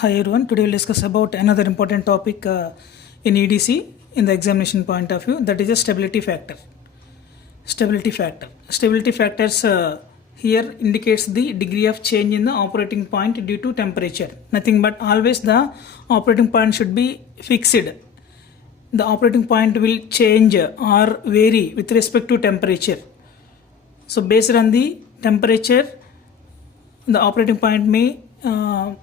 Hi everyone, today we'll discuss about another important topic in EDC in the examination point of view, that is a stability factor. Stability factors here indicates the degree of change in the operating point due to temperature. Nothing but always the operating point should be fixed. The operating point will change or vary with respect to temperature. So based on the temperature, the operating point may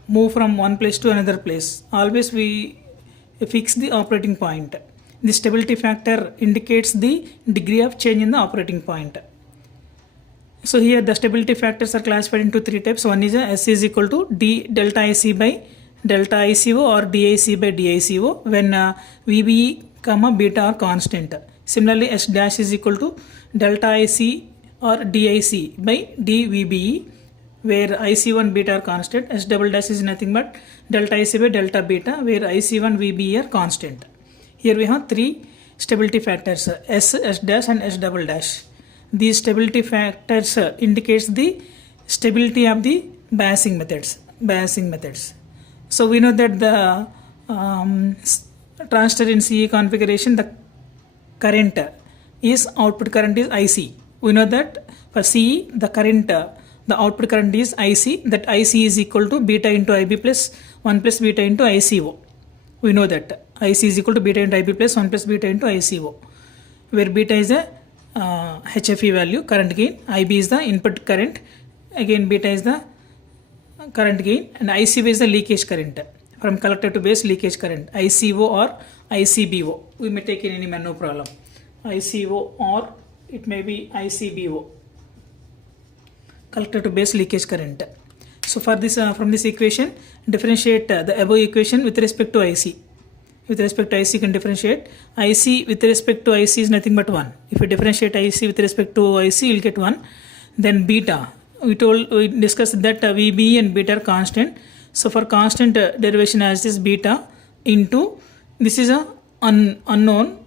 move from one place to another place. Always we fix the operating point. The stability factor indicates the degree of change in the operating point. So here the stability factors are classified into three types. One is S is equal to d delta IC by delta ICO or DIC by DICO when VBE comma beta are constant. Similarly, S dash is equal to delta IC or DIC by dVBE where IC1 beta are constant. S double dash is nothing but delta IC by delta beta where IC1 VBE are constant. Here we have three stability factors, S, S dash and S double dash. These stability factors indicates the stability of the biasing methods. So we know that the transistor in CE configuration, the current is output current is IC. We know that for CE the current the output current is IC, that IC is equal to beta into IB plus 1 plus beta into ICO. We know that IC is equal to beta into IB plus 1 plus beta into ICO, where beta is a HFE value, current gain, IB is the input current, again beta is the current gain, and ICO is the leakage current, from collector to base leakage current, ICO or ICBO. We may take in any manner, no problem. ICO or it may be ICBO, collector to base leakage current. So for this from this equation, differentiate the above equation with respect to IC. With respect to IC, you can differentiate IC with respect to IC is nothing but 1. If you differentiate IC with respect to IC, you will get 1. Then beta, we discussed that VB and beta are constant. So for constant derivation as this beta into, this is a unknown,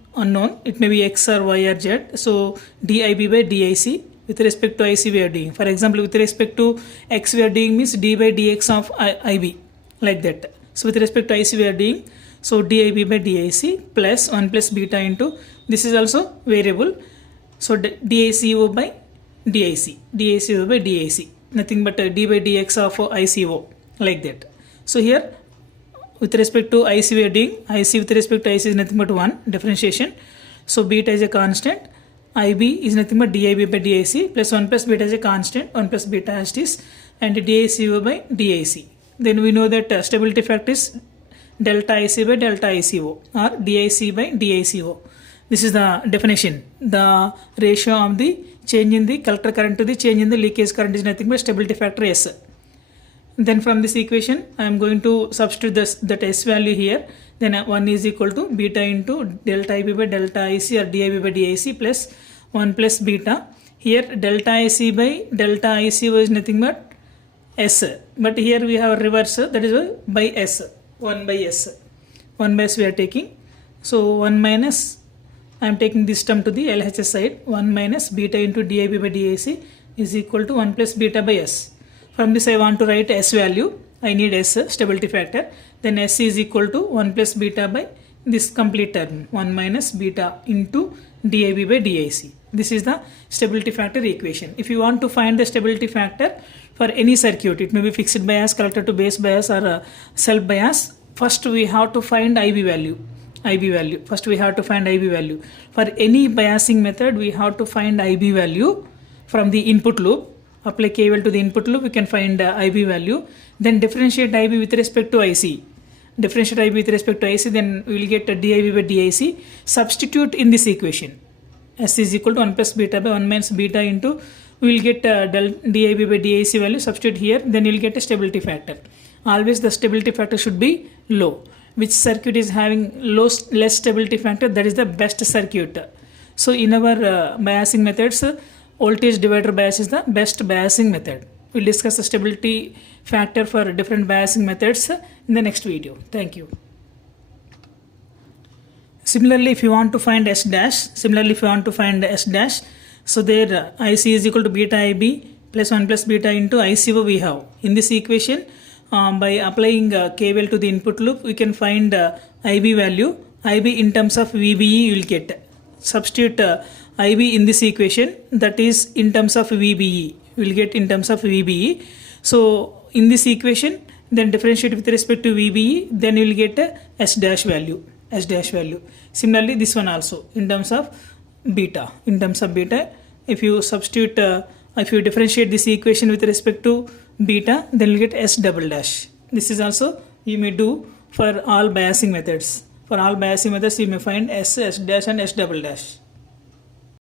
it may be X or Y or Z. So dIB by DIC. With respect to IC we are doing. For example, with respect to X we are doing means d by dx of IB, like that. So with respect to IC we are doing, so dIB by DIC plus 1 plus beta into, this is also variable. So DICO by DIC, DICO by DIC, nothing but d by dx of ICO, like that. So here with respect to IC we are doing, IC with respect to IC is nothing but 1, differentiation. So beta is a constant, IB is nothing but dIB by DIC plus 1 plus beta is a constant, 1 plus beta as it is, and DICO by DIC. Then we know that stability factor is delta IC by delta ICO or DIC by DICO. This is the definition. The ratio of the change in the collector current to the change in the leakage current is nothing but stability factor S. Then from this equation, I am going to substitute that S value here. Then 1 is equal to beta into delta IB by delta IC or dIB by DIC plus 1 plus beta. Here delta IC by delta ICO is nothing but S. But here we have a reverse, that is by S. 1 by S. 1 by S we are taking. So 1 minus, I am taking this term to the LHS side. 1 minus beta into dIB by DIC is equal to 1 plus beta by S. From this I want to write S value. I need S, stability factor. Then S is equal to 1 plus beta by this complete term, 1 minus beta into dIB by DIC. This is the stability factor equation. If you want to find the stability factor for any circuit, it may be fixed bias, collector to base bias or self bias, first we have to find IB value. First we have to find IB value. For any biasing method, we have to find IB value from the input loop. Apply KVL to the input loop, we can find IB value. Then differentiate IB with respect to IC. Differentiate IB with respect to IC, then we will get dIB by DIC. Substitute in this equation. S is equal to 1 plus beta by 1 minus beta into, we will get dIB by DIC value. Substitute here, then you will get a stability factor. Always the stability factor should be low. Which circuit is having less stability factor, that is the best circuit. So in our biasing methods, voltage divider bias is the best biasing method. We'll discuss the stability factor for different biasing methods in the next video. Thank you. Similarly, if you want to find S dash, so there IC is equal to beta IB plus 1 plus beta into ICO we have. In this equation, by applying KVL to the input loop, we can find IB value. IB in terms of VBE you will get. Substitute IB in this equation, that is in terms of VBE. We will get in terms of VBE. So in this equation, then differentiate with respect to VBE, then you will get a S dash value. S dash value. Similarly, this one also in terms of beta. In terms of beta, if you substitute, if you differentiate this equation with respect to beta, then you get S double dash. This is also you may do for all biasing methods. For all biasing methods, you may find S dash and S double dash.